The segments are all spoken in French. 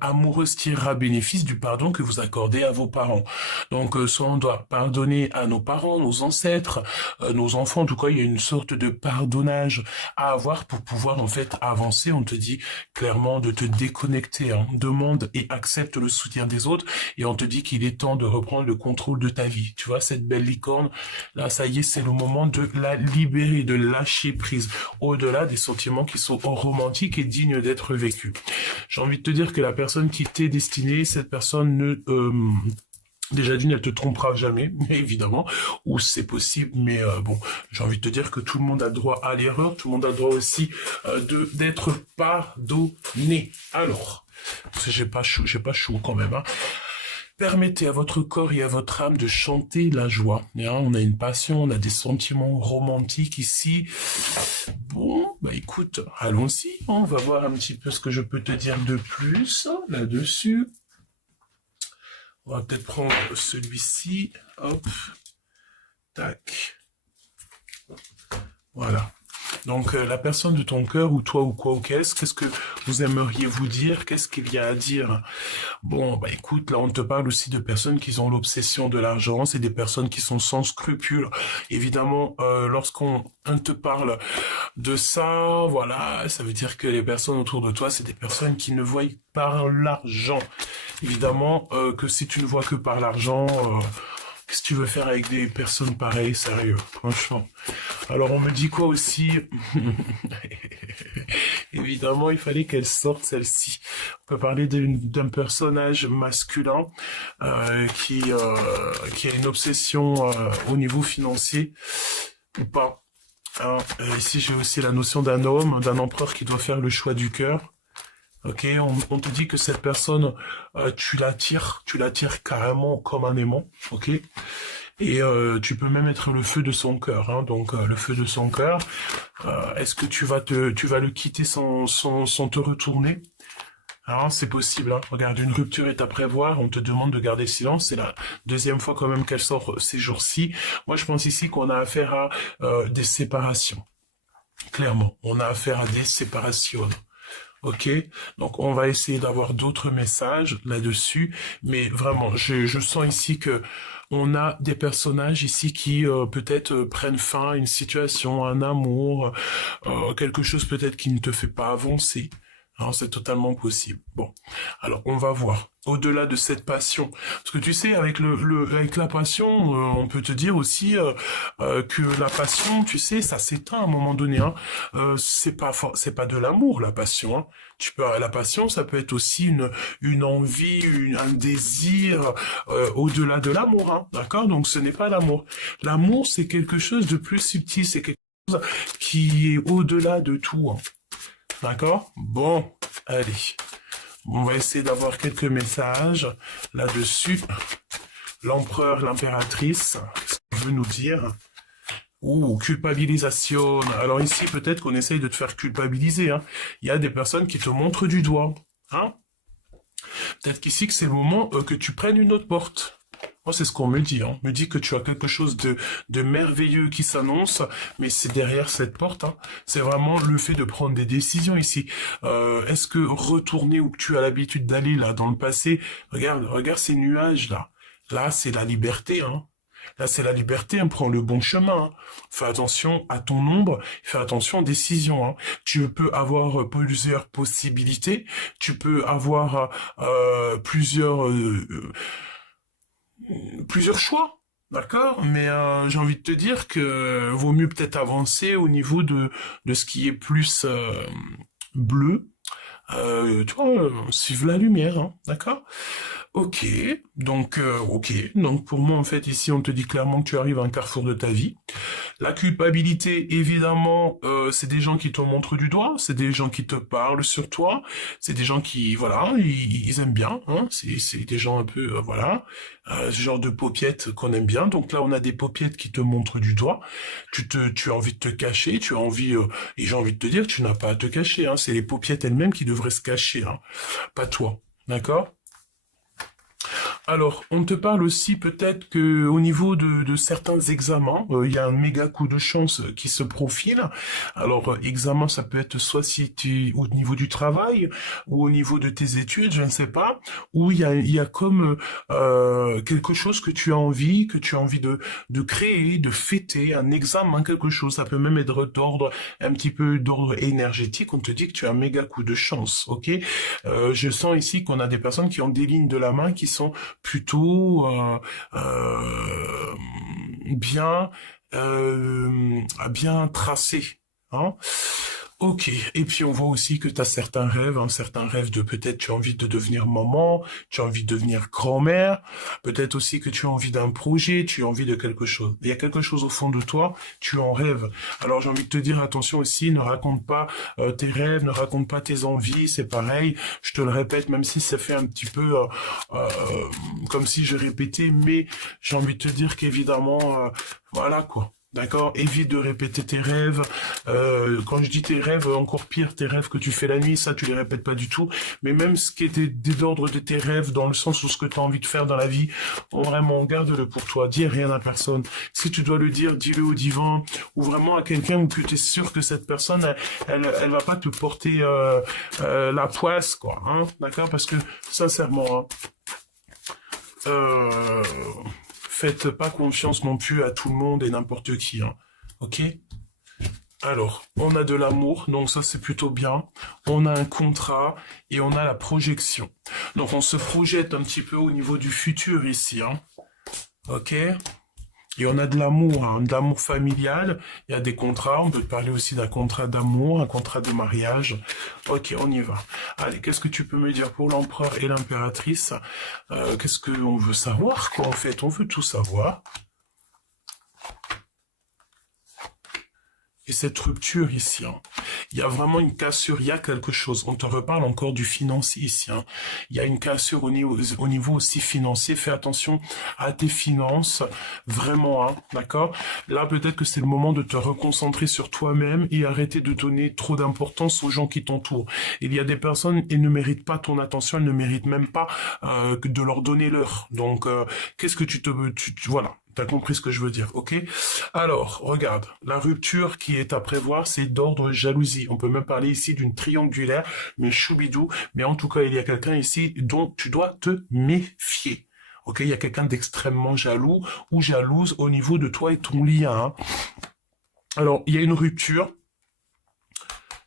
amoureuse tirera bénéfice du pardon que vous accordez à vos parents. Donc, soit on doit pardonner à nos parents, nos ancêtres, nos enfants. En tout cas, il y a une sorte de pardonnage à avoir pour pouvoir en fait avancer. On te dit clairement de te déconnecter. Hein. Demande et accepte le soutien des autres. Et on te dit qu'il est temps de reprendre le contrôle de ta vie. Tu vois, cette belle licorne, là, ça y est, c'est le moment de la libérer, de lâcher prise. Au-delà des sentiments qui sont romantiques et dignes d'être vécus. J'ai envie de te dire que la personne qui t'est destinée, cette personne ne... déjà d'une, elle te trompera jamais, évidemment, ou c'est possible, mais bon, j'ai envie de te dire que tout le monde a droit à l'erreur, tout le monde a droit aussi d'être pardonné. Alors, parce que j'ai pas chaud quand même, hein. Permettez à votre corps et à votre âme de chanter la joie. Hein, on a une passion, on a des sentiments romantiques ici. Bon, bah écoute, allons-y. On va voir un petit peu ce que je peux te dire de plus là-dessus. On va peut-être prendre celui-ci. Hop. Tac. Voilà. Donc, la personne de ton cœur, ou toi, ou quoi, ou qu'est-ce que vous aimeriez vous dire? Qu'est-ce qu'il y a à dire? Bon, bah écoute, là, on te parle aussi de personnes qui ont l'obsession de l'argent. C'est des personnes qui sont sans scrupules. Évidemment, lorsqu'on te parle de ça, voilà, ça veut dire que les personnes autour de toi, c'est des personnes qui ne voient par l'argent. Évidemment, que si tu ne vois que par l'argent... qu'est-ce que tu veux faire avec des personnes pareilles, sérieux, franchement. Alors on me dit quoi aussi? Évidemment, il fallait qu'elle sorte celle-ci. On peut parler d'un personnage masculin qui a une obsession au niveau financier ou pas. Hein, ici, j'ai aussi la notion d'un homme, d'un empereur qui doit faire le choix du cœur. Ok, on te dit que cette personne, tu l'attires carrément comme un aimant, ok. Et tu peux même être le feu de son cœur, hein, donc le feu de son cœur. Est-ce que tu vas le quitter sans te retourner? Alors, c'est possible, hein. Regarde, une rupture est à prévoir, on te demande de garder le silence, c'est la deuxième fois quand même qu'elle sort ces jours-ci. Moi, je pense ici qu'on a affaire à des séparations. Clairement, on a affaire à des séparations. Ok, donc on va essayer d'avoir d'autres messages là-dessus, mais vraiment, je sens ici que on a des personnages ici qui peut-être prennent fin à une situation, un amour, quelque chose peut-être qui ne te fait pas avancer. Alors c'est totalement possible. Bon, alors on va voir. Au-delà de cette passion, parce que tu sais, avec avec la passion, on peut te dire aussi que la passion, tu sais, ça s'éteint à un moment donné. Hein. C'est pas de l'amour la passion. Hein. La passion, ça peut être aussi une envie, un désir au-delà de l'amour. Hein. D'accord? Donc ce n'est pas l'amour. L'amour, c'est quelque chose de plus subtil. C'est quelque chose qui est au-delà de tout. Hein. D'accord? Bon, allez. On va essayer d'avoir quelques messages là-dessus. L'empereur, l'impératrice, qu'est-ce qu'on veut nous dire? Ouh, culpabilisation. Alors ici, peut-être qu'on essaye de te faire culpabiliser. Hein. Il y a des personnes qui te montrent du doigt. Hein. Peut-être qu'ici, que c'est le moment que tu prennes une autre porte. Moi, c'est ce qu'on me dit. Hein. On me dit que tu as quelque chose de merveilleux qui s'annonce, mais c'est derrière cette porte. Hein. C'est vraiment le fait de prendre des décisions ici. Est-ce que retourner où tu as l'habitude d'aller, là, dans le passé, regarde ces nuages, là. Là, c'est la liberté, hein. Là, c'est la liberté, hein. Prends le bon chemin. Hein. Fais attention à ton ombre, fais attention aux décisions. Hein. Tu peux avoir plusieurs possibilités, tu peux avoir plusieurs choix, d'accord? Mais j'ai envie de te dire que vaut mieux peut-être avancer au niveau de ce qui est plus bleu. Tu vois, suivre la lumière, hein, d'accord? Ok, donc pour moi en fait ici on te dit clairement que tu arrives à un carrefour de ta vie. La culpabilité, évidemment, c'est des gens qui te montrent du doigt, c'est des gens qui te parlent sur toi, c'est des gens qui, voilà, ils aiment bien, hein, c'est des gens un peu, voilà, ce genre de paupiettes qu'on aime bien. Donc là, on a des paupiettes qui te montrent du doigt. Tu as envie de te cacher, tu as envie, et j'ai envie de te dire, tu n'as pas à te cacher, hein, c'est les paupiettes elles-mêmes qui devraient se cacher, hein, pas toi, d'accord? Alors, on te parle aussi peut-être que au niveau de certains examens, il y a un méga coup de chance qui se profile. Alors, examen, ça peut être soit si tu es au niveau du travail ou au niveau de tes études, je ne sais pas, où il y a comme quelque chose que tu as envie de créer, de fêter, un examen, quelque chose. Ça peut même être d'ordre, un petit peu d'ordre énergétique. On te dit que tu as un méga coup de chance, ok? Je sens ici qu'on a des personnes qui ont des lignes de la main qui sont plutôt bien bien tracé. Hein. Ok, et puis on voit aussi que tu as certains rêves de peut-être tu as envie de devenir maman, tu as envie de devenir grand-mère, peut-être aussi que tu as envie d'un projet, tu as envie de quelque chose. Il y a quelque chose au fond de toi, tu en rêves. Alors j'ai envie de te dire attention aussi, ne raconte pas tes rêves, ne raconte pas tes envies, c'est pareil, je te le répète, même si ça fait un petit peu euh, comme si je répétais, mais j'ai envie de te dire qu'évidemment, voilà quoi. D'accord? Évite de répéter tes rêves. Quand je dis tes rêves, encore pire, tes rêves que tu fais la nuit, ça tu les répètes pas du tout. Mais même ce qui était d'ordre de tes rêves, dans le sens où ce que tu as envie de faire dans la vie, vraiment, garde-le pour toi. Dis rien à personne. Si tu dois le dire, dis-le au divan, ou vraiment à quelqu'un où tu es sûr que cette personne, elle va pas te porter la poisse, quoi. Hein? D'accord? Parce que, sincèrement, hein, faites pas confiance non plus à tout le monde et n'importe qui, hein. Ok? Alors, on a de l'amour, donc ça c'est plutôt bien. On a un contrat et on a la projection. Donc on se projette un petit peu au niveau du futur ici, hein. Ok? Et on a hein, de l'amour familial. Il y a des contrats. On peut parler aussi d'un contrat d'amour, un contrat de mariage. Ok, on y va. Allez, qu'est-ce que tu peux me dire pour l'empereur et l'impératrice? Qu'est-ce qu'on veut savoir, quoi, en fait? On veut tout savoir. Et cette rupture ici, hein, il y a vraiment une cassure, il y a quelque chose. On te reparle encore du financier ici. Hein. Il y a une cassure au niveau aussi financier. Fais attention à tes finances, vraiment, hein, d'accord? Là, peut-être que c'est le moment de te reconcentrer sur toi-même et arrêter de donner trop d'importance aux gens qui t'entourent. Il y a des personnes, elles ne méritent pas ton attention, elles ne méritent même pas de leur donner l'heure. Donc, qu'est-ce que voilà. T'as compris ce que je veux dire, ok? Alors, regarde, la rupture qui est à prévoir, c'est d'ordre jalousie. On peut même parler ici d'une triangulaire, mais choubidou. Mais en tout cas, il y a quelqu'un ici dont tu dois te méfier. Ok, il y a quelqu'un d'extrêmement jaloux ou jalouse au niveau de toi et ton lien. Hein. Alors, il y a une rupture.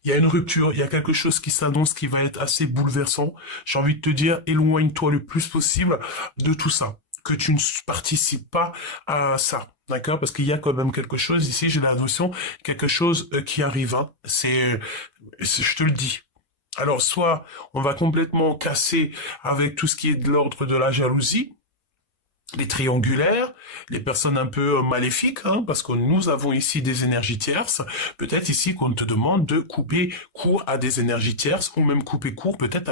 Il y a une rupture, il y a quelque chose qui s'annonce qui va être assez bouleversant. J'ai envie de te dire, éloigne-toi le plus possible de tout ça. Que tu ne participes pas à ça. D'accord? Parce qu'il y a quand même quelque chose ici, j'ai la notion, quelque chose qui arrive. Hein. Je te le dis. Alors, soit on va complètement casser avec tout ce qui est de l'ordre de la jalousie, les triangulaires, les personnes un peu maléfiques, hein, parce que nous avons ici des énergies tierces. Peut-être ici qu'on te demande de couper court à des énergies tierces, ou même couper court peut-être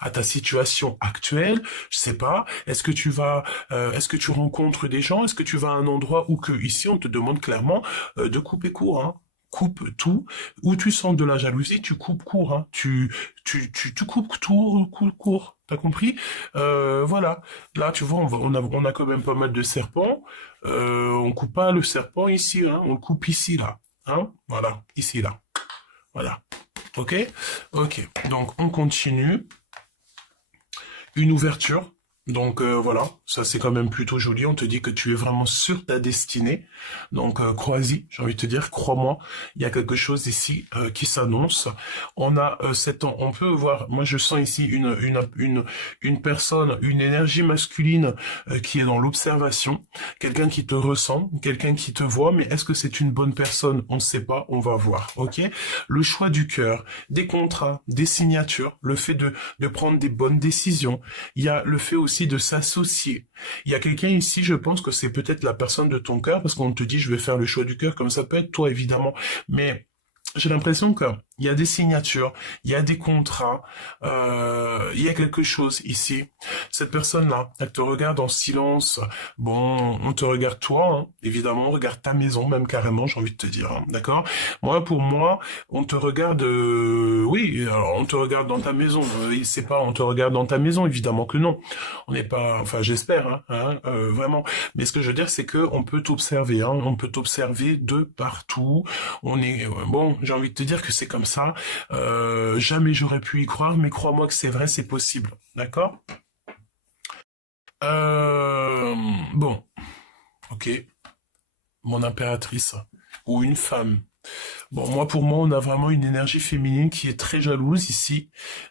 à ta situation actuelle. Je sais pas. Est-ce que tu rencontres des gens? Est-ce que tu vas à un endroit où que ici on te demande clairement de couper court, hein? Coupe tout. Où tu sens de la jalousie, tu coupes court, hein. Tu coupes tout court. T'as compris? Voilà. Là, tu vois, on a quand même pas mal de serpents. On coupe pas le serpent ici, hein. On le coupe ici, là. Hein? Voilà. Ici, là. Voilà. Ok? Ok. Donc, on continue. Une ouverture. Donc voilà, ça c'est quand même plutôt joli. On te dit que tu es vraiment sur ta destinée. Donc crois-y, j'ai envie de te dire, crois-moi, il y a quelque chose ici qui s'annonce. On a on peut voir, moi je sens ici une personne, une énergie masculine qui est dans l'observation, quelqu'un qui te ressent, quelqu'un qui te voit, mais est-ce que c'est une bonne personne? On ne sait pas, on va voir. Ok? Le choix du cœur, des contrats, des signatures, le fait de prendre des bonnes décisions. Il y a le fait aussi de s'associer. Il y a quelqu'un ici, je pense que c'est peut-être la personne de ton cœur, parce qu'on te dit je vais faire le choix du cœur, comme ça peut être toi évidemment, mais j'ai l'impression que il y a des signatures, il y a des contrats, il y a quelque chose ici. Cette personne-là, elle te regarde en silence. Bon, on te regarde toi, hein, évidemment, on regarde ta maison, même carrément, j'ai envie de te dire, hein, d'accord? Moi, pour moi, on te regarde, oui, alors on te regarde dans ta maison. C'est pas, on te regarde dans ta maison, évidemment que non. On n'est pas, enfin, j'espère, vraiment. Mais ce que je veux dire, c'est que on peut t'observer, hein, on peut t'observer de partout. On est bon, j'ai envie de te dire que c'est comme ça. Jamais j'aurais pu y croire, mais crois-moi que c'est vrai, c'est possible. D'accord? Euh, bon, ok, mon impératrice ou une femme. Bon, moi pour moi, on a vraiment une énergie féminine qui est très jalouse ici,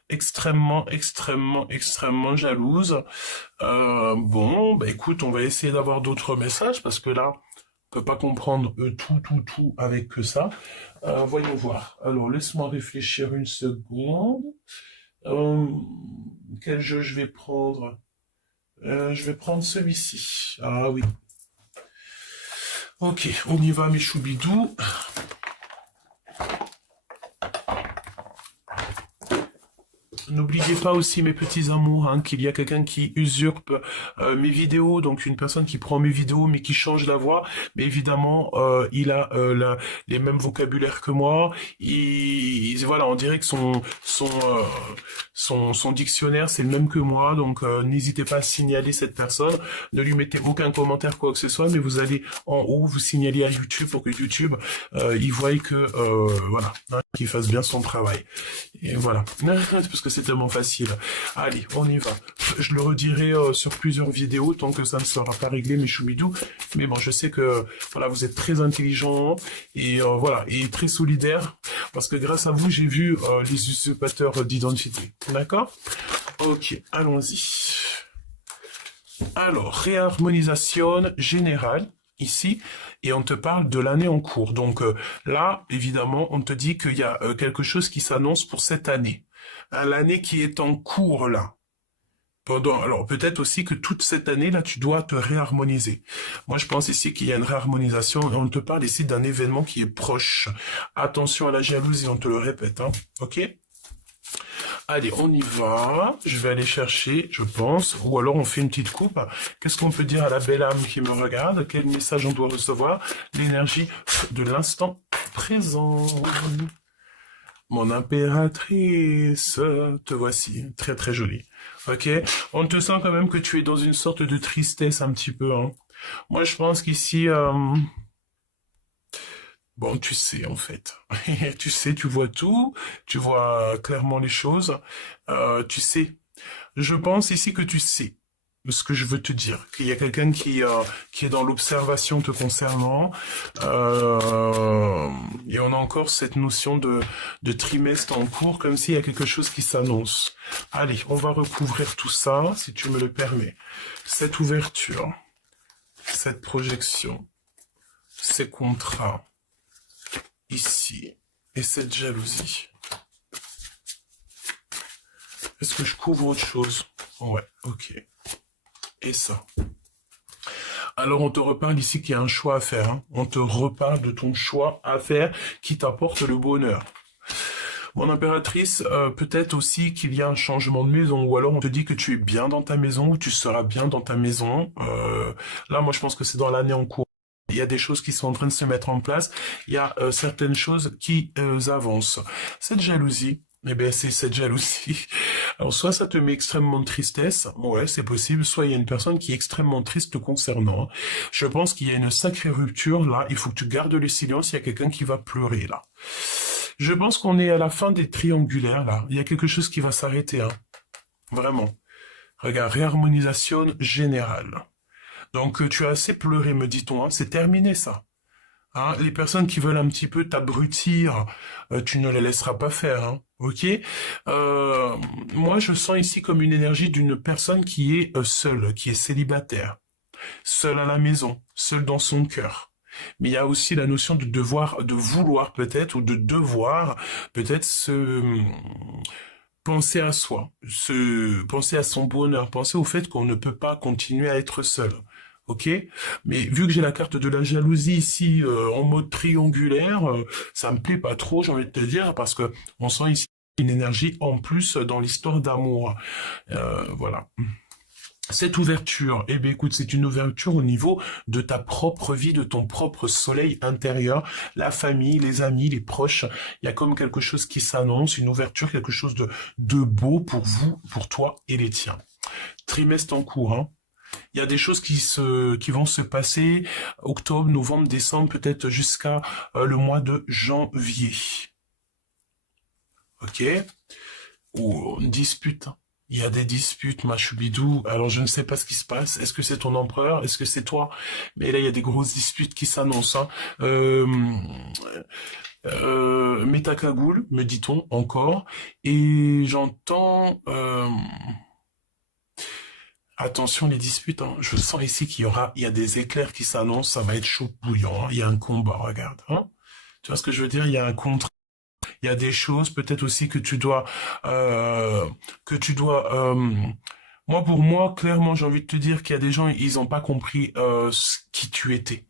extrêmement, extrêmement, extrêmement jalouse. Bon, bah écoute, on va essayer d'avoir d'autres messages parce que là, on peut pas comprendre tout avec que ça. Voyons voir. Alors, laisse-moi réfléchir une seconde. Euh, quel jeu je vais prendre? Je vais prendre celui-ci. Ah oui. Ok, on y va, mes choubidous. N'oubliez pas aussi, mes petits amours, hein, qu'il y a quelqu'un qui usurpe mes vidéos, donc une personne qui prend mes vidéos mais qui change la voix. Mais évidemment, il a les mêmes vocabulaires que moi. Voilà, on dirait que son dictionnaire c'est le même que moi. Donc n'hésitez pas à signaler cette personne. Ne lui mettez aucun commentaire quoi que ce soit, mais vous allez en haut, vous signalez à YouTube pour que YouTube il voie que voilà, hein, qu'il fasse bien son travail. Et voilà. Parce que c'est tellement facile. Allez, on y va. Je le redirai sur plusieurs vidéos tant que ça ne sera pas réglé, mes choubidous. Mais bon, je sais que voilà, vous êtes très intelligents et voilà, et très solidaires parce que grâce à vous, j'ai vu les usurpateurs d'identité. D'accord? Ok, allons-y. Alors, réharmonisation générale ici, et on te parle de l'année en cours. Donc là, évidemment, on te dit qu'il y a quelque chose qui s'annonce pour cette année. L'année qui est en cours là. Alors peut-être aussi que toute cette année là, tu dois te réharmoniser. Moi, je pense ici qu'il y a une réharmonisation. On te parle ici d'un événement qui est proche. Attention à la jalousie, on te le répète, hein. Ok? Allez, on y va. Je vais aller chercher, je pense. Ou alors on fait une petite coupe. Qu'est-ce qu'on peut dire à la belle âme qui me regarde? Quel message on doit recevoir? L'énergie de l'instant présent. Mon impératrice, te voici. Très très jolie. Ok? On te sent quand même que tu es dans une sorte de tristesse un petit peu, hein. Moi, je pense qu'ici... Bon, tu sais, en fait. Tu sais, tu vois tout, tu vois clairement les choses. Tu sais. Je pense ici que tu sais ce que je veux te dire. Qu'il y a quelqu'un qui est dans l'observation te concernant. Et on a encore cette notion de trimestre en cours, comme s'il y a quelque chose qui s'annonce. Allez, on va recouvrir tout ça, si tu me le permets. Cette ouverture, cette projection, ces contrats, ici, et cette jalousie. Est-ce que je couvre autre chose? Ouais, ok. Et ça. Alors on te reparle ici qu'il y a un choix à faire, hein. On te reparle de ton choix à faire qui t'apporte le bonheur. Mon impératrice, peut-être aussi qu'il y a un changement de maison, ou alors on te dit que tu es bien dans ta maison, ou tu seras bien dans ta maison. Là, moi je pense que c'est dans l'année en cours. Il y a des choses qui sont en train de se mettre en place. Il y a certaines choses qui avancent. Cette jalousie, eh bien, c'est cette jalousie. Alors, soit ça te met extrêmement de tristesse, ouais, c'est possible, soit il y a une personne qui est extrêmement triste te concernant. Je pense qu'il y a une sacrée rupture, là, il faut que tu gardes le silence, il y a quelqu'un qui va pleurer, là. Je pense qu'on est à la fin des triangulaires, là. Il y a quelque chose qui va s'arrêter, hein. Vraiment. Regarde, réharmonisation générale. Donc, tu as assez pleuré, me dit-on, hein. C'est terminé, ça. Hein, les personnes qui veulent un petit peu t'abrutir, tu ne les laisseras pas faire, hein, ok? Moi, je sens ici comme une énergie d'une personne qui est seule, qui est célibataire, seule à la maison, seule dans son cœur. Mais il y a aussi la notion de devoir, de vouloir peut-être, ou de devoir peut-être se penser à soi, se penser à son bonheur, penser au fait qu'on ne peut pas continuer à être seul. ok? Mais vu que j'ai la carte de la jalousie ici en mode triangulaire, ça me plaît pas trop, j'ai envie de te dire, parce que on sent ici une énergie en plus dans l'histoire d'amour. Voilà. Cette ouverture, eh bien écoute, c'est une ouverture au niveau de ta propre vie, de ton propre soleil intérieur, la famille, les amis, les proches. Il y a comme quelque chose qui s'annonce, une ouverture, quelque chose de beau pour vous, pour toi et les tiens. Trimestre en cours, hein. Il y a des choses qui vont se passer octobre, novembre, décembre, peut-être jusqu'à le mois de janvier. Ok? Ou une dispute. Il y a des disputes, ma choubidou. Alors, je ne sais pas ce qui se passe. Est-ce que c'est ton empereur? Est-ce que c'est toi? Mais là, il y a des grosses disputes qui s'annoncent, hein. Mets ta cagoule, me dit-on encore. Et j'entends... attention les disputes, hein. Je sens ici il y a des éclairs qui s'annoncent, ça va être chaud bouillant, hein. Il y a un combat, regarde, hein. Tu vois ce que je veux dire? Il y a un contre, il y a des choses, peut-être aussi que tu dois, moi pour moi, clairement, j'ai envie de te dire qu'il y a des gens, ils n'ont pas compris qui tu étais.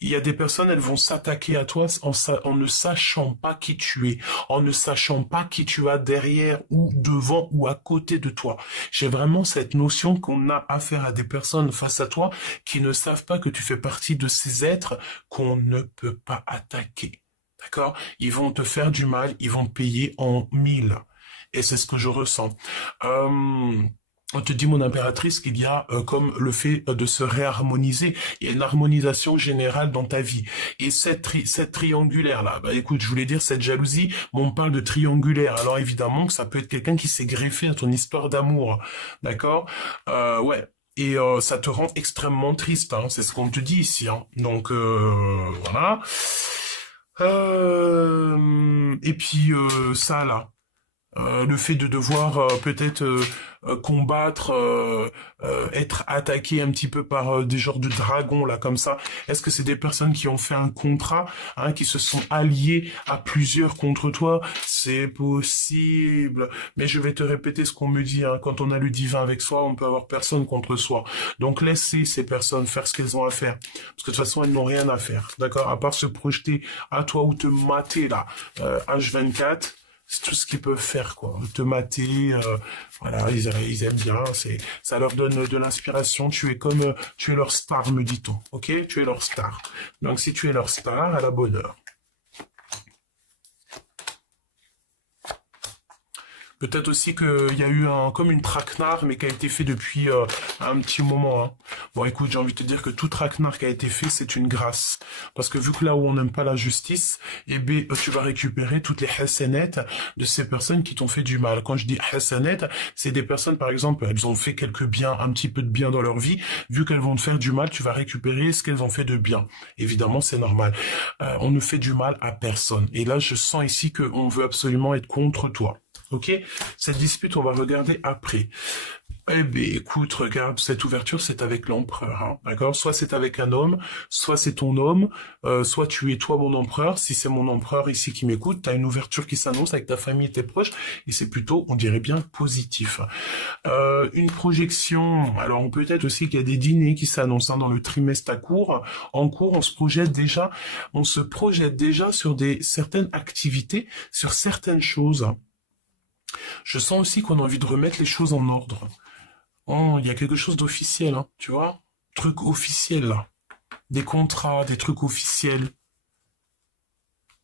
Il y a des personnes, elles vont s'attaquer à toi en ne sachant pas qui tu es, en ne sachant pas qui tu as derrière ou devant ou à côté de toi. J'ai vraiment cette notion qu'on a affaire à des personnes face à toi qui ne savent pas que tu fais partie de ces êtres qu'on ne peut pas attaquer. D'accord? Ils vont te faire du mal, ils vont payer en mille. Et c'est ce que je ressens. On te dit, mon impératrice, qu'il y a comme le fait de se réharmoniser. Il y a une harmonisation générale dans ta vie. Et cette triangulaire-là, bah écoute, je voulais dire cette jalousie, mais on parle de triangulaire. Alors évidemment que ça peut être quelqu'un qui s'est greffé à ton histoire d'amour. D'accord? Ouais. Et ça te rend extrêmement triste, hein. C'est ce qu'on te dit ici, hein. Donc voilà. Et puis ça là. Le fait de devoir peut-être combattre, être attaqué un petit peu par des genres de dragons là comme ça. Est-ce que c'est des personnes qui ont fait un contrat, hein, qui se sont alliés à plusieurs contre toi? C'est possible. Mais je vais te répéter ce qu'on me dit, hein. Quand on a le divin avec soi, on peut avoir personne contre soi. Donc laissez ces personnes faire ce qu'elles ont à faire. Parce que de toute façon, elles n'ont rien à faire. D'accord? À part se projeter à toi ou te mater là, H24. C'est tout ce qu'ils peuvent faire, quoi. Te mater, voilà, ils aiment bien, ça leur donne de l'inspiration. Tu es leur star, me dit-on, ok? Tu es leur star. Donc, si tu es leur star, à la bonne heure. Peut-être aussi qu'il y a eu comme une traquenard, mais qui a été fait depuis un petit moment, hein. Bon, écoute, j'ai envie de te dire que tout traquenard qui a été fait, c'est une grâce. Parce que vu que là où on n'aime pas la justice, eh bien, tu vas récupérer toutes les hassanettes de ces personnes qui t'ont fait du mal. Quand je dis hassanettes, c'est des personnes, par exemple, elles ont fait quelques biens, un petit peu de bien dans leur vie. Vu qu'elles vont te faire du mal, tu vas récupérer ce qu'elles ont fait de bien. Évidemment, c'est normal. On ne fait du mal à personne. Et là, je sens ici qu'on veut absolument être contre toi. Ok? Cette dispute, on va regarder après. Eh bien, écoute, regarde, cette ouverture, c'est avec l'empereur, hein, d'accord? Soit c'est avec un homme, soit c'est ton homme, soit tu es toi mon empereur. Si c'est mon empereur ici qui m'écoute, tu as une ouverture qui s'annonce avec ta famille et tes proches, et c'est plutôt, on dirait bien, positif. Une projection, alors peut-être aussi qu'il y a des dîners qui s'annoncent, hein, dans le trimestre en cours, on se projette déjà sur certaines activités, sur certaines choses. Je sens aussi qu'on a envie de remettre les choses en ordre. Oh, il y a quelque chose d'officiel, hein, tu vois? Truc officiel, là. Des contrats, des trucs officiels.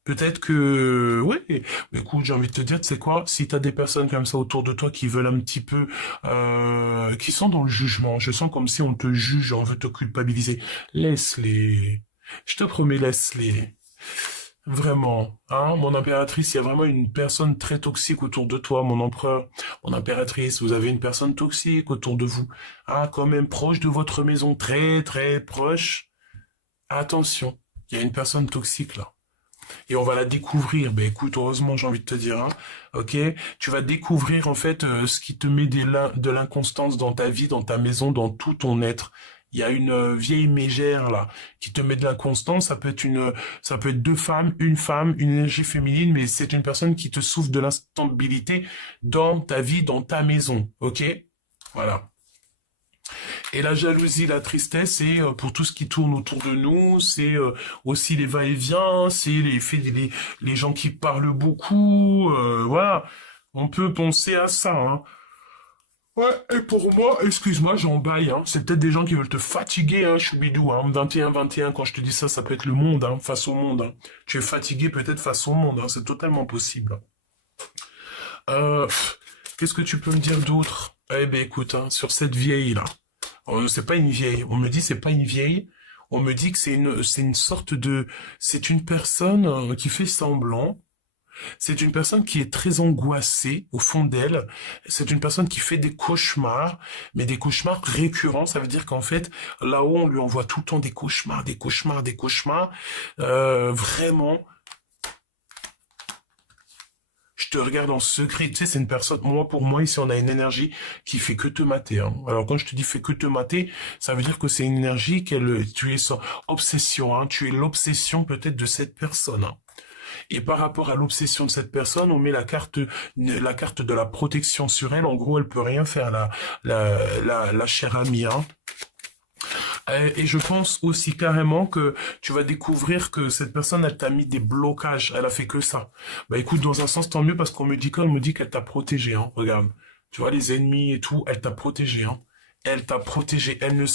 Peut-être que... Ouais, mais écoute, j'ai envie de te dire, tu sais quoi? Si t'as des personnes comme ça autour de toi qui veulent un petit peu... qui sont dans le jugement, je sens comme si on te juge, on veut te culpabiliser. Laisse-les. Je te promets, laisse-les. Vraiment, hein, mon impératrice, il y a vraiment une personne très toxique autour de toi, mon empereur, mon impératrice, vous avez une personne toxique autour de vous, hein, quand même proche de votre maison, très très proche. Attention, il y a une personne toxique là. Et on va la découvrir. Ben écoute, heureusement, j'ai envie de te dire, hein, ok, tu vas découvrir en fait ce qui te met de l'inconstance dans ta vie, dans ta maison, dans tout ton être. Il y a une vieille mégère là qui te met de l'inconstance. Ça peut être deux femmes, une énergie féminine, mais c'est une personne qui te souffre de l'instabilité dans ta vie, dans ta maison. Ok? Voilà. Et la jalousie, la tristesse, c'est pour tout ce qui tourne autour de nous, c'est aussi les va-et-vient, c'est les gens qui parlent beaucoup, voilà. On peut penser à ça, hein. Ouais, et pour moi, excuse-moi, j'en baille, hein. C'est peut-être des gens qui veulent te fatiguer, hein, choubidou, hein. 21-21, quand je te dis ça, ça peut être le monde, hein, face au monde, hein. Tu es fatigué peut-être face au monde, hein. C'est totalement possible. Qu'est-ce que tu peux me dire d'autre? Eh ben écoute, hein, sur cette vieille-là, c'est pas une vieille. On me dit c'est pas une vieille. On me dit que c'est une sorte de, c'est une personne qui fait semblant. C'est une personne qui est très angoissée au fond d'elle. C'est une personne qui fait des cauchemars, mais des cauchemars récurrents. Ça veut dire qu'en fait, là-haut, on lui envoie tout le temps des cauchemars, des cauchemars, des cauchemars. Vraiment, je te regarde en secret. Tu sais, c'est une personne, moi, pour moi, ici, on a une énergie qui fait que te mater, hein. Alors, quand je te dis fait que te mater, ça veut dire que c'est une énergie tu es son obsession, hein. Tu es l'obsession peut-être de cette personne, hein. Et par rapport à l'obsession de cette personne, on met la carte de la protection sur elle. En gros, elle peut rien faire, la chère amie, hein. Et je pense aussi carrément que tu vas découvrir que cette personne, elle t'a mis des blocages. Elle a fait que ça. Bah écoute, dans un sens, tant mieux parce qu'on me dit quoi? On me dit qu'elle t'a protégé, hein. Regarde. Tu vois, les ennemis et tout, elle t'a protégé, hein. Elle t'a protégé. Elle ne...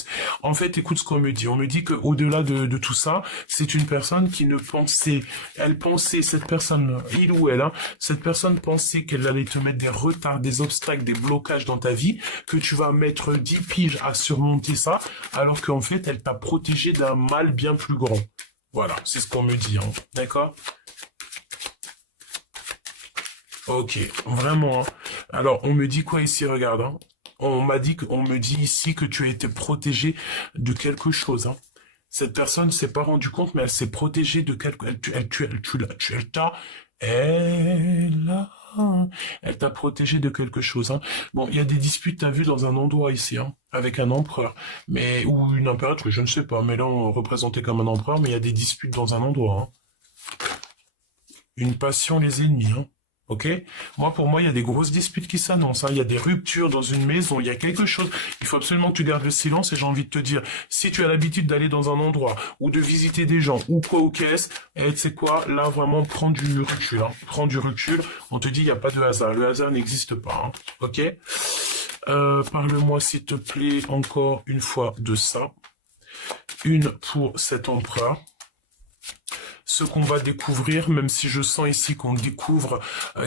En fait, écoute ce qu'on me dit. On me dit qu'au delà de tout ça, c'est une personne qui ne pensait... Elle pensait, cette personne, il ou elle, hein, cette personne pensait qu'elle allait te mettre des retards, des obstacles, des blocages dans ta vie, que tu vas mettre 10 piges à surmonter ça, alors qu'en fait, elle t'a protégé d'un mal bien plus grand. Voilà, c'est ce qu'on me dit, hein. D'accord? Ok, vraiment, hein. Alors, on me dit quoi ici, regarde, hein. On me dit ici que tu as été protégé de quelque chose, hein. Cette personne s'est pas rendue compte, mais elle s'est protégée de quelque, elle a- elle t'a protégé de quelque chose, hein. Bon, il y a des disputes, t'as vu, dans un endroit ici, hein, avec un empereur, mais, ou une impératrice, je ne sais pas, mais là, on représenté comme un empereur, mais il y a des disputes dans un endroit, hein. Une passion, les ennemis, hein. Ok? Moi, pour moi, il y a des grosses disputes qui s'annoncent, hein. Il y a des ruptures dans une maison, il y a quelque chose. Il faut absolument que tu gardes le silence et j'ai envie de te dire, si tu as l'habitude d'aller dans un endroit ou de visiter des gens ou quoi ou qu'est-ce, et tu sais quoi, là, vraiment, prends du recul, hein. Prends du recul. On te dit, il n'y a pas de hasard. Le hasard n'existe pas, hein. Ok? Parle-moi, s'il te plaît, encore une fois de ça. Une pour cet empereur. Ce qu'on va découvrir, même si je sens ici qu'on découvre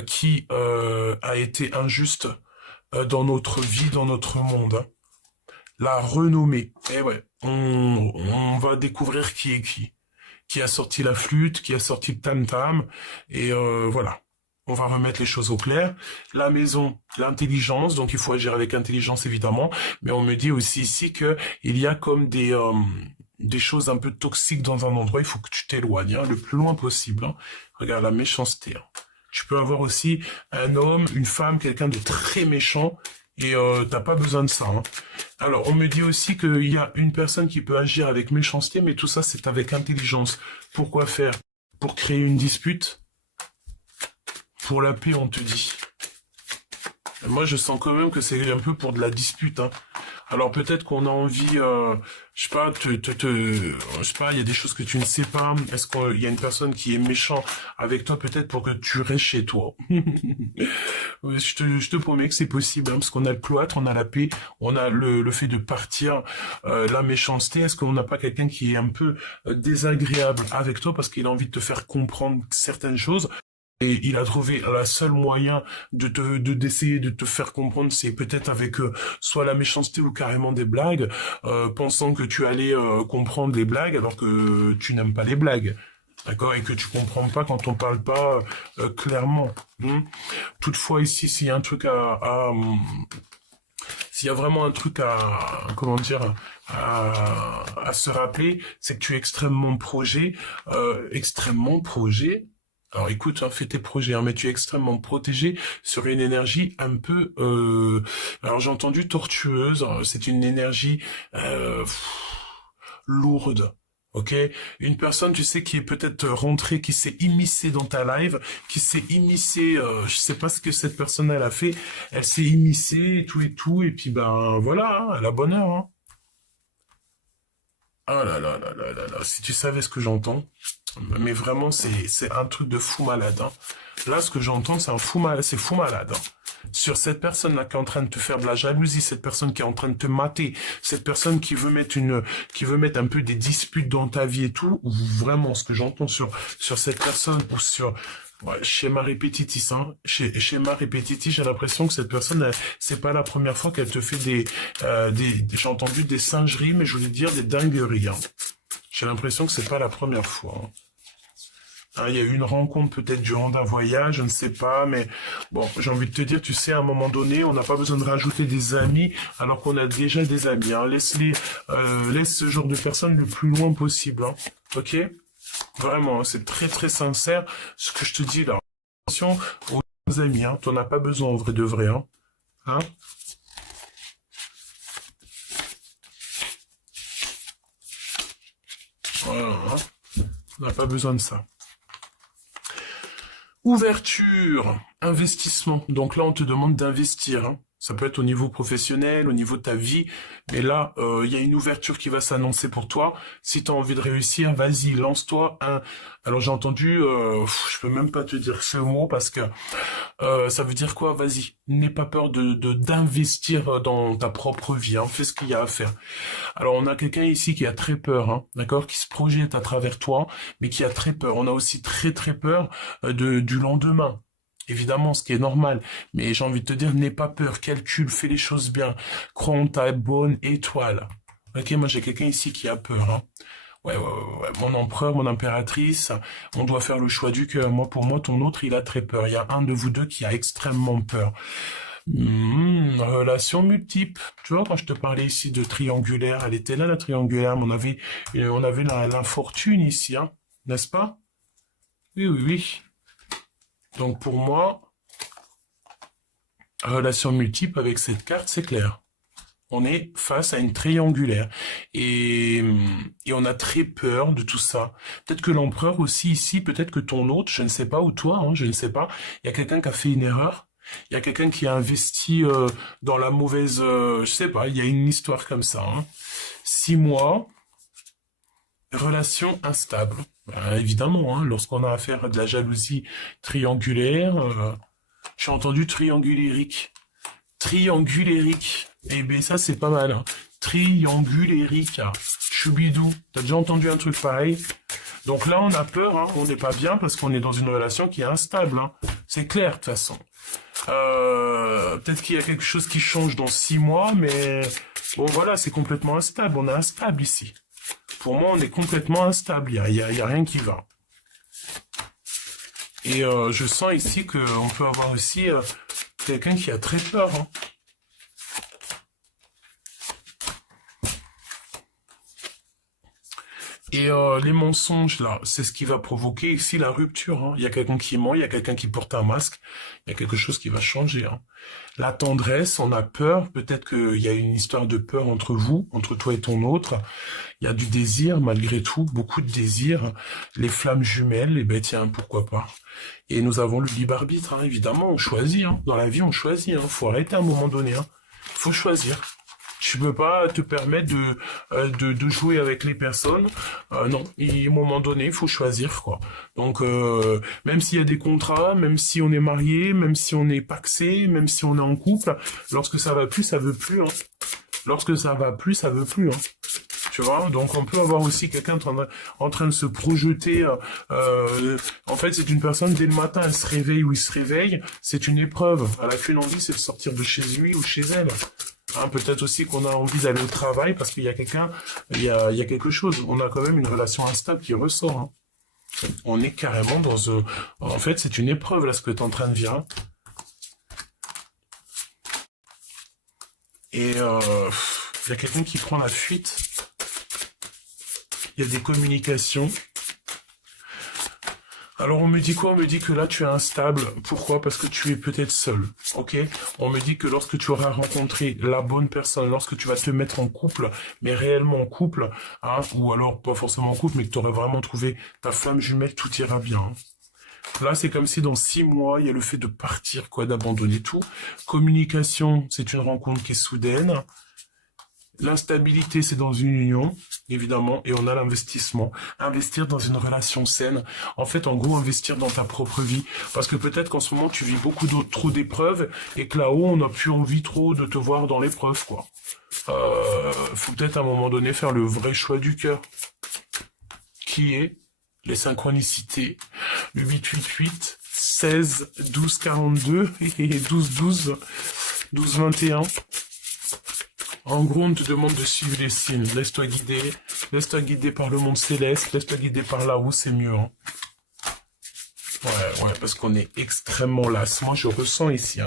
qui a été injuste dans notre vie, dans notre monde, hein. La renommée. Eh ouais, on va découvrir qui est qui. Qui a sorti la flûte, qui a sorti le tam-tam, et voilà. On va remettre les choses au clair. La maison, l'intelligence, donc il faut agir avec intelligence évidemment, mais on me dit aussi ici que il y a comme des choses un peu toxiques dans un endroit, il faut que tu t'éloignes, hein, le plus loin possible, hein. Regarde la méchanceté, hein. Tu peux avoir aussi un homme, une femme, quelqu'un de très méchant, et t'as pas besoin de ça, hein. Alors, on me dit aussi qu'il y a une personne qui peut agir avec méchanceté, mais tout ça, c'est avec intelligence. Pourquoi faire? Pour créer une dispute? Pour la paix, on te dit. Moi, je sens quand même que c'est un peu pour de la dispute, hein. Alors peut-être qu'on a envie, je sais pas, je sais pas, il y a des choses que tu ne sais pas. Est-ce qu'il y a une personne qui est méchant avec toi, peut-être pour que tu restes chez toi? Ouais, je te promets que c'est possible, hein, parce qu'on a le cloître, on a la paix, on a le fait de partir, la méchanceté. Est-ce qu'on n'a pas quelqu'un qui est un peu désagréable avec toi parce qu'il a envie de te faire comprendre certaines choses? Et il a trouvé la seule moyen d'essayer de te faire comprendre, c'est peut-être avec soit la méchanceté ou carrément des blagues, pensant que tu allais comprendre les blagues alors que tu n'aimes pas les blagues. D'accord? Et que tu comprends pas quand on parle pas clairement. Toutefois, ici, s'il y a un truc s'il y a vraiment un truc comment dire, à se rappeler, c'est que tu es extrêmement projet. Alors écoute, hein, fais tes projets, hein, mais tu es extrêmement protégé sur une énergie un peu... alors j'ai entendu tortueuse, hein, c'est une énergie lourde. Ok, une personne, tu sais, qui est peut-être rentrée, qui s'est immiscée dans ta live, qui s'est immiscée, je sais pas ce que cette personne elle a fait, elle s'est immiscée et tout, et puis ben voilà, hein, elle a bonheur, hein. Oh là là là là là là, si tu savais ce que j'entends, mais vraiment, c'est un truc de fou malade, hein. Là, ce que j'entends, c'est un fou malade, c'est fou malade, hein. Sur cette personne-là qui est en train de te faire de la jalousie, cette personne qui est en train de te mater, cette personne qui veut mettre un peu des disputes dans ta vie et tout, ou vraiment, ce que j'entends sur cette personne ou sur, ouais, schéma répétitif, hein. Schéma répétitif, j'ai l'impression que cette personne, c'est pas la première fois qu'elle te fait j'ai entendu des singeries, mais je voulais dire des dingueries, hein. J'ai l'impression que c'est pas la première fois, hein. Hein, il y a eu une rencontre peut-être durant un voyage, je ne sais pas, mais bon, j'ai envie de te dire, tu sais, à un moment donné, on n'a pas besoin de rajouter des amis alors qu'on a déjà des amis, hein. Laisse ce genre de personnes le plus loin possible, hein. Ok? Vraiment, hein, c'est très très sincère ce que je te dis là. Attention aux amis, hein. T'en as pas besoin en vrai de vrai, hein. Hein? Voilà, hein. On n'a pas besoin de ça. Ouverture, investissement. Donc là, on te demande d'investir, hein. Ça peut être au niveau professionnel, au niveau de ta vie, mais là, il y a une ouverture qui va s'annoncer pour toi. Si tu as envie de réussir, vas-y, lance-toi. Alors j'ai entendu, je peux même pas te dire ce mot parce que ça veut dire quoi? Vas-y, n'aie pas peur d'investir dans ta propre vie, hein. Fais ce qu'il y a à faire. Alors, on a quelqu'un ici qui a très peur, hein, d'accord, qui se projette à travers toi, mais qui a très peur. On a aussi très très peur du lendemain. Évidemment, ce qui est normal. Mais j'ai envie de te dire, n'aie pas peur, calcule, fais les choses bien. Crois en ta bonne étoile. Ok, moi j'ai quelqu'un ici qui a peur, hein. Ouais, ouais, ouais, ouais. Mon empereur, mon impératrice, on doit faire le choix du cœur. Moi, pour moi, ton autre, il a très peur. Il y a un de vous deux qui a extrêmement peur. Relation multiple. Tu vois, quand je te parlais ici de triangulaire, elle était là, la triangulaire, mais on avait l'infortune ici, hein, n'est-ce pas? Oui, oui, oui. Donc pour moi, relation multiple avec cette carte, c'est clair. On est face à une triangulaire. Et, et on a très peur de tout ça. Peut-être que l'empereur aussi ici, peut-être que ton autre, je ne sais pas, ou toi, hein, je ne sais pas, il y a quelqu'un qui a fait une erreur. Il y a quelqu'un qui a investi dans la mauvaise... je sais pas, il y a une histoire comme ça, hein. 6 mois, relation instable. Ben, évidemment, hein, lorsqu'on a affaire à de la jalousie triangulaire, j'ai entendu triangulérique. Triangulérique. Eh bien, ça, c'est pas mal, hein. Triangulérique. Choubidou. T'as déjà entendu un truc pareil? Donc là, on a peur, hein. On n'est pas bien parce qu'on est dans une relation qui est instable, hein. C'est clair, de toute façon. Peut-être qu'il y a quelque chose qui change dans 6 mois, mais bon, voilà, c'est complètement instable. On est instable ici. Pour moi, on est complètement instable. Il y a rien qui va. Et je sens ici qu'on peut avoir aussi quelqu'un qui a très peur, hein. Et les mensonges, là, c'est ce qui va provoquer ici la rupture, hein. Il y a quelqu'un qui ment, il y a quelqu'un qui porte un masque, il y a quelque chose qui va changer, hein. La tendresse, on a peur, peut-être qu'il y a une histoire de peur entre vous, entre toi et ton autre. Il y a du désir, malgré tout, beaucoup de désir. Les flammes jumelles, eh ben tiens, pourquoi pas. Et nous avons le libre arbitre, hein, évidemment, on choisit, hein. Dans la vie, on choisit, hein. Faut arrêter à un moment donné, hein. Faut choisir. Tu peux pas te permettre de jouer avec les personnes. Non, à un moment donné, il faut choisir, quoi. Donc, même s'il y a des contrats, même si on est marié, même si on est pacsé, même si on est en couple, lorsque ça va plus, ça veut plus, hein. Lorsque ça va plus, ça veut plus, hein. Tu vois, donc on peut avoir aussi quelqu'un en train de se projeter. En fait, c'est une personne, dès le matin, elle se réveille ou il se réveille, c'est une épreuve. Elle a qu'une envie, c'est de sortir de chez lui ou chez elle. Hein, peut-être aussi qu'on a envie d'aller au travail parce qu'il y a quelqu'un, il y a quelque chose. On a quand même une relation instable qui ressort, hein. On est carrément dans... En fait, c'est une épreuve, là, ce que tu es en train de vivre, hein. Et il y a quelqu'un qui prend la fuite. Il y a des communications. Alors on me dit quoi? On me dit que là tu es instable. Pourquoi? Parce que tu es peut-être seul. Ok? On me dit que lorsque tu auras rencontré la bonne personne, lorsque tu vas te mettre en couple, mais réellement en couple, hein, ou alors pas forcément en couple, mais que tu aurais vraiment trouvé ta flamme jumelle, tout ira bien, hein. Là, c'est comme si dans 6 mois, il y a le fait de partir, quoi, d'abandonner tout. Communication, c'est une rencontre qui est soudaine. L'instabilité, c'est dans une union, évidemment, et on a l'investissement. Investir dans une relation saine. En fait, en gros, investir dans ta propre vie. Parce que peut-être qu'en ce moment, tu vis beaucoup trop d'épreuves, et que là-haut, on n'a plus envie trop de te voir dans l'épreuve, quoi. Faut peut-être à un moment donné faire le vrai choix du cœur. Qui est les synchronicités. Le 888, 16, 12, 42, et 12, 12, 12, 21. En gros, on te demande de suivre les signes. Laisse-toi guider par le monde céleste, laisse-toi guider par là-haut, c'est mieux. Hein. Ouais, parce qu'on est extrêmement las. Moi, je ressens ici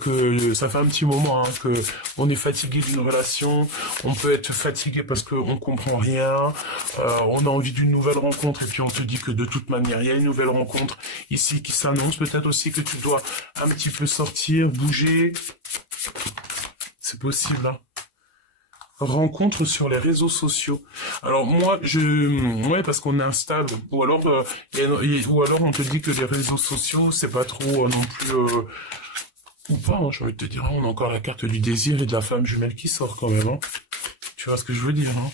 que ça fait un petit moment que on est fatigué d'une relation. On peut être fatigué parce qu'on comprend rien. On a envie d'une nouvelle rencontre et puis on te dit que de toute manière, il y a une nouvelle rencontre ici qui s'annonce. Peut-être aussi que tu dois un petit peu sortir, bouger. C'est possible, hein. Rencontre sur les réseaux sociaux. Alors moi, ouais, parce qu'on installe, ou alors, ou alors on te dit que les réseaux sociaux, c'est pas trop non plus, ou pas, hein, j'ai envie de te dire, hein, on a encore la carte du désir et de la femme jumelle qui sort quand même, hein. Tu vois ce que je veux dire, hein.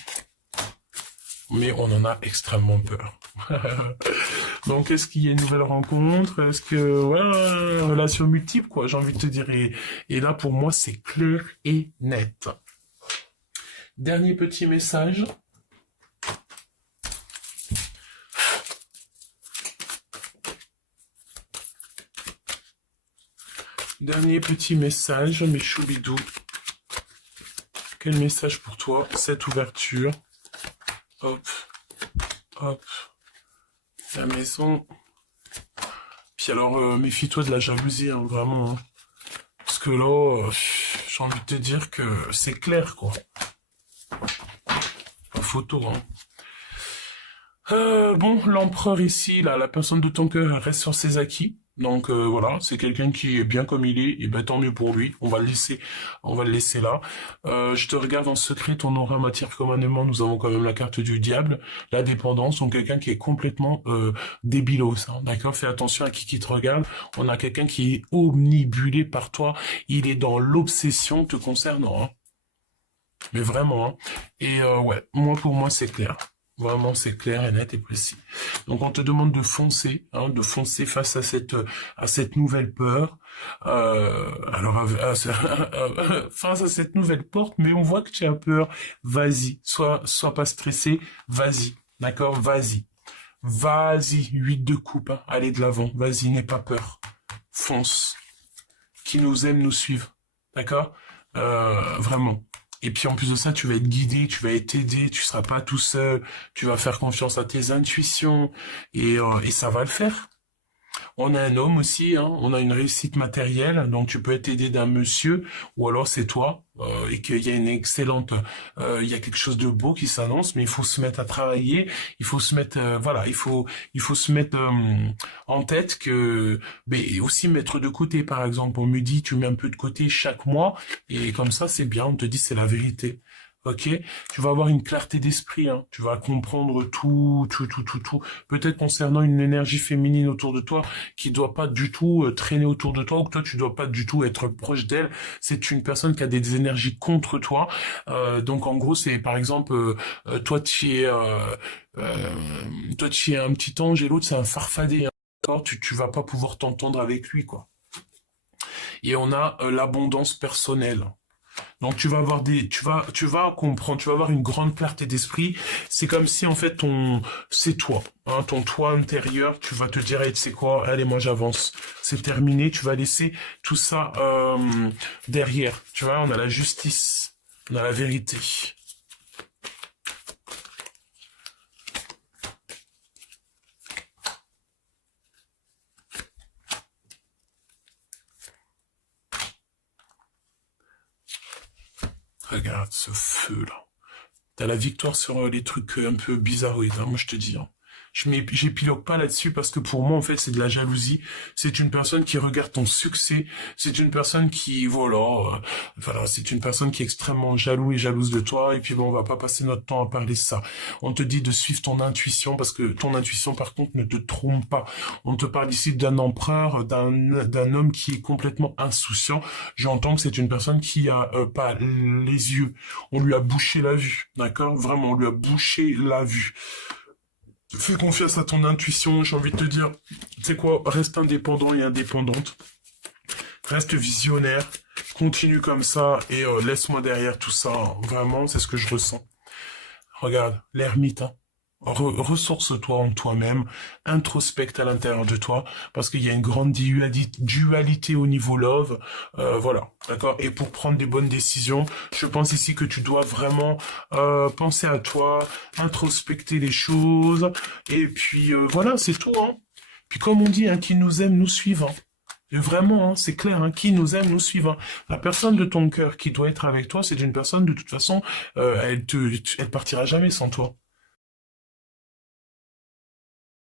Mais on en a extrêmement peur. Donc, est-ce qu'il y a une nouvelle rencontre? Est-ce que, ouais, relation multiple, quoi, j'ai envie de te dire. Et là, pour moi, c'est clair et net. Dernier petit message. Dernier petit message, mes choubidous. Quel message pour toi, cette ouverture? Hop, hop. La maison. Puis alors, méfie-toi de la jalousie, hein, vraiment. Hein. Parce que là, j'ai envie de te dire que c'est clair, quoi. Pas photo, hein. Bon, l'empereur ici, là, la personne de ton cœur reste sur ses acquis. Donc voilà, c'est quelqu'un qui est bien comme il est, et ben tant mieux pour lui. On va le laisser là. Je te regarde en secret, ton aura matière comme un aimant. Nous avons quand même la carte du diable, la dépendance. Donc quelqu'un qui est complètement débilos. Hein, d'accord, fais attention à qui te regarde. On a quelqu'un qui est omnibulé par toi. Il est dans l'obsession te concernant. Hein. Mais vraiment. Hein. Et ouais, pour moi c'est clair. Vraiment, c'est clair et net et précis. Donc, on te demande de foncer face à cette nouvelle peur. Face à cette nouvelle porte, mais on voit que tu as peur. Vas-y, sois pas stressé. Vas-y, d'accord, vas-y, 8 de coupe. Hein. Allez de l'avant. Vas-y, n'aie pas peur. Fonce. Qui nous aime nous suivre, d'accord. Vraiment. Et puis en plus de ça, tu vas être guidé, tu vas être aidé, tu seras pas tout seul, tu vas faire confiance à tes intuitions et ça va le faire. On a un homme aussi, hein, on a une réussite matérielle, donc tu peux être aidé d'un monsieur, ou alors c'est toi, et qu'il y a une excellente, il y a quelque chose de beau qui s'annonce, mais il faut se mettre à travailler, il faut se mettre, voilà, il faut se mettre en tête que, mais aussi mettre de côté, par exemple, on me dit, tu mets un peu de côté chaque mois, et comme ça c'est bien, on te dit c'est la vérité. Ok, tu vas avoir une clarté d'esprit, hein. Tu vas comprendre tout. Peut-être concernant une énergie féminine autour de toi qui doit pas du tout traîner autour de toi ou que toi tu dois pas du tout être proche d'elle. C'est une personne qui a des énergies contre toi. Donc en gros, c'est par exemple toi tu es un petit ange et l'autre c'est un farfadet. Hein. D'accord, tu vas pas pouvoir t'entendre avec lui quoi. Et on a l'abondance personnelle. Donc tu vas avoir tu vas comprendre, tu vas avoir une grande clarté d'esprit. C'est comme si en fait c'est toi, hein, ton toi intérieur. Tu vas te dire, hey, tu sais quoi, allez moi j'avance, c'est terminé. Tu vas laisser tout ça derrière. Tu vois, on a la justice, on a la vérité. Regarde ce feu là. T'as la victoire sur les trucs un peu bizarroïdes, hein, moi je te dis. Hein. j'épilogue pas là-dessus parce que pour moi, en fait, c'est de la jalousie. C'est une personne qui regarde ton succès. C'est une personne qui, voilà, c'est une personne qui est extrêmement jalouse de toi. Et puis bon, on va pas passer notre temps à parler de ça. On te dit de suivre ton intuition parce que ton intuition, par contre, ne te trompe pas. On te parle ici d'un empereur, d'un homme qui est complètement insouciant. J'entends que c'est une personne qui a pas les yeux. On lui a bouché la vue, d'accord? Vraiment, on lui a bouché la vue. Fais confiance à ton intuition, j'ai envie de te dire, tu sais quoi, reste indépendant et indépendante, reste visionnaire, continue comme ça et laisse-moi derrière tout ça, hein. Vraiment, c'est ce que je ressens. Regarde, l'ermite, hein. Ressource-toi en toi-même, introspecte à l'intérieur de toi, parce qu'il y a une grande dualité au niveau love, voilà, d'accord. Et pour prendre des bonnes décisions, je pense ici que tu dois vraiment penser à toi, introspecter les choses, et puis voilà, c'est tout, hein. Puis comme on dit, hein, qui nous aime nous suivent, hein. Et vraiment, hein, c'est clair, hein, qui nous aime nous suivent, hein. La personne de ton cœur qui doit être avec toi, c'est une personne de toute façon, elle partira jamais sans toi.